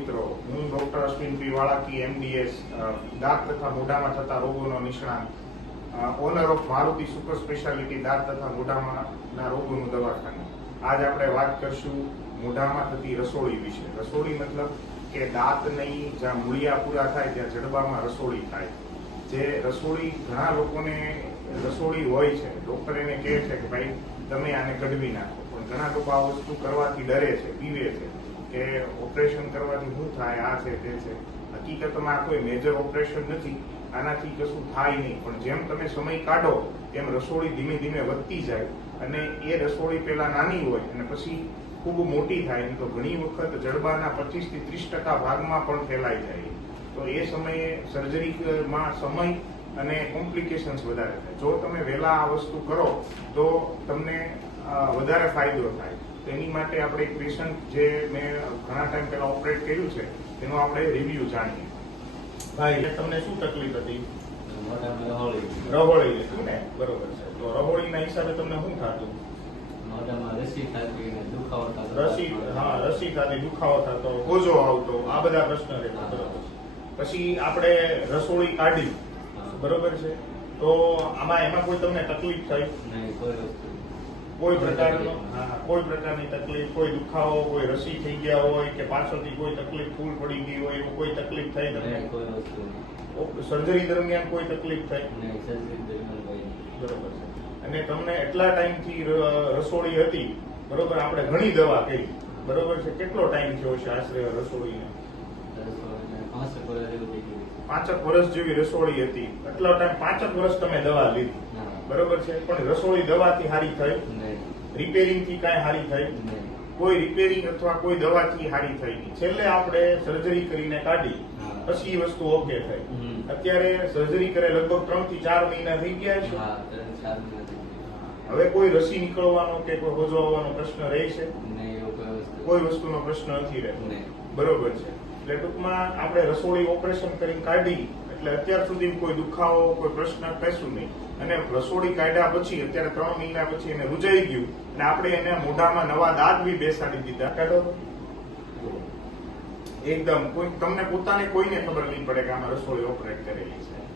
મિત્રો, હું doctor Ashwin P વાળાકી એમડીએસ દાંત તથા મોઢામાં થતા રોગોનો નિષ્ણાંત. Owner of Maruti super speciality દાંત તથા મોઢામાં રોગોનું દવાખાનું. આજ આપણે વાત કરશું મોઢામાં થતી રસોળી વિશે. રસોળી મતલબ કે દાંત નહીં, જ્યાં મૂળિયા પૂરા થાય, ત્યાં જડબામાં રસોળી થાય. જે રસોળી ઘણા લોકોને રસોળી હોય છે ડોક્ટર એને કહે છે કે ભાઈ, તમે આને કઢવી નાખો. પણ ઘણા લોકો આ વસ્તુ કરવાથી ડરે છે, પીવે છે. કે ઓપરેશન કરવાથી શું થાય, આ છે, તે છે. હકીકતમાં આ કોઈ મેજર ઓપરેશન નથી, આનાથી કશું થાય નહીં. પણ જેમ તમે સમય કાઢો એમ રસોડી ધીમે ધીમે વધતી જાય અને એ રસોડી પહેલાં નાની હોય અને પછી ખૂબ મોટી થાય. તો ઘણી વખત જડબાના પચીસથી ત્રીસ ટકા ભાગમાં પણ ફેલાઈ જાય. તો એ સમયે સર્જરીમાં સમય અને કોમ્પ્લિકેશન્સ વધારે થાય. જો તમે વહેલા આ વસ્તુ કરો તો તમને વધારે ફાયદો થાય. તો એની માટે આપણે એક પેશન્ટ જે મેં ઘણા ટાઈમ પહેલા ઓપરેટ કર્યું છે તેનો આપણે રિવ્યુ જાણીએ. ભાઈ તમને શું તકલીફ હતી? રહોળી. હતી ને? બરોબર છે. તો રહોળીના હિસાબે તમને શું થતું? રસી થતી ને દુખાવો રસી હા રસી થતી દુખાવો થતો કોજો આવતો આ બધા પ્રશ્ન રહેતા બરોબર પછી આપણે રસોળી કાઢી. બરોબર છે? તો આમાં એમાં કોઈ તમને તકલીફ થઈ? કોઈ પ્રકારનો? કોઈ પ્રકારની તકલીફ કોઈ દુખાવો કોઈ રસી થઈ ગયા હોય કે પાછળથી કોઈ તકલીફ ફૂલ પડી ગઈ હોય એવું કોઈ તકલીફ થઈ તમને? સર્જરી દરમિયાન કોઈ તકલીફ થઈ. બરોબર છે. અને તમને એટલા ટાઈમથી રસોડી હતી બરોબર આપણે ઘણી દવા કરી. બરોબર છે? કેટલો ટાઈમ થયો છે આશરે રસોડીને? પાંચક વર્ષ જેવી રસોડી હતી. એટલા ટાઈમ પાંચક વર્ષ તમે દવા લીધી. બરોબર છે? પણ રસોડી દવાથી હારી થઈ? રિપેરિંગથી કાંઈ હારી થઈ? કોઈ રિપેરિંગ અથવા કોઈ દવાથી હારી થઈ નહીં. છેલ્લે આપણે સર્જરી કરીને કાઢી. પછી એ વસ્તુ ઓકે થઈ. અત્યારે સર્જરી કરે લગભગ ત્રણથી ચાર મહિના થઈ ગયા છે. હવે કોઈ રસી નીકળવાનો કે કોઈ હોજો આવવાનો પ્રશ્ન રહે છે કોઈ વસ્તુ. કોઈ વસ્તુનો પ્રશ્ન નથી રહેતો. બરોબર છે. એટલે ટૂંકમાં આપણે રસોડી ઓપરેશન કરીને કાઢી, એટલે અત્યાર સુધી કોઈ દુખાવો, કોઈ પ્રશ્ન કશું નહીં. અને રસોડી કાઢ્યા પછી, અત્યારે ત્રણ મહિના પછી એને રૂજાઈ ગયું. અને આપણે એને મોઢામાં નવા દાંત બી બેસાડી દીધા. કાઢો. એકદમ કોઈ, તમને પોતાને કોઈને ખબર નહીં પડે કે આમાં રસોડી ઓપરેટ કરેલી છે.